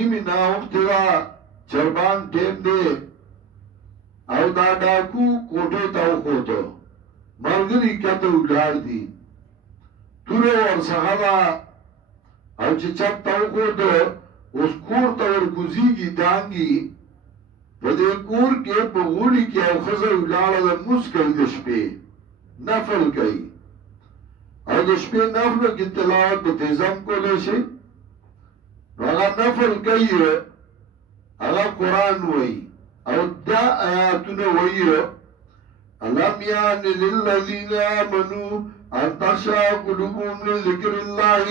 نیمی ناوختی دا چربان ٹیم دے او دا ڈاکو کوٹے تاو خوتو مرگری کتو اگلار دی تورو ورسخه دا او چه چپ تاو خوتو اس کور تاور گزیگی دانگی پا دے کور کے پا غولی کی او خزر اگلار دا موس کئی دشپے نفل کئی او دشپے نفل کی تلاوت پا تیزم کو لیشے اگا نفل کئی اگا قرآن وئی او دا آیاتون وئی علم یعنی للذین آمنوا ان تخشع قلوبهم لذکر اللہ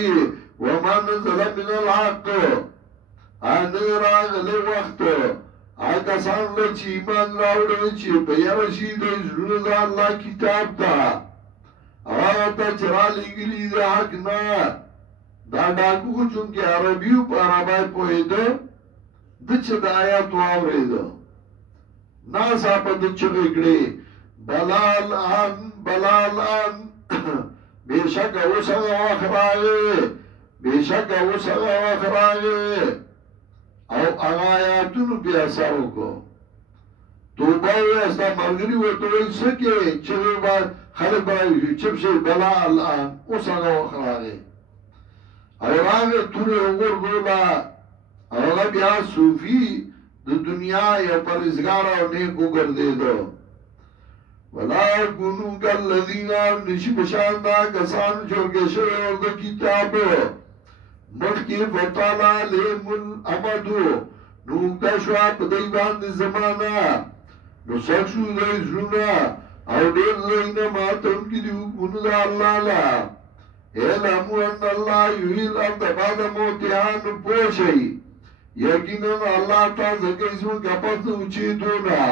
وما نزل من الحق آنے راغلے وقت آکا سان لچی ایمان راوڑے چی پیرشی دے زرون دا اللہ کتاب تا آتا چرا لگلی دا حق نا دا ڈاکو چونکہ عربیو پا عربائی پوئی دا دچ دا آیاتو آوری دا ناسا پا دچ گکڑے بلال آن بے شک اوسا واخراغے او آیاتونو پی اثارو کو توباوی استا مرگری و توی سکے چلو با خلق بائی چپ سے بلال آن اوسا واخراغے اور آگے توری اگر دولا اور بیا صوفی دو دنیا یا پرزگارا و نیکو گردے دو وَلَا كُنُوا كَالَّذِينَ نِشِ بشاندہ کسان چورکشو اور دو کتاب ملکی فتالا لیم الامدو نوکتا شوا پدیبان دی زمانہ نو سکشو دی زرونا او دیر زینا ماتم کی دیو کنو دا اللہ لا اعلمو ان اللہ یحیل ارد بعد موتیان پوشئی یقیناً اللہ تا زکیزون کپس اچھی دونا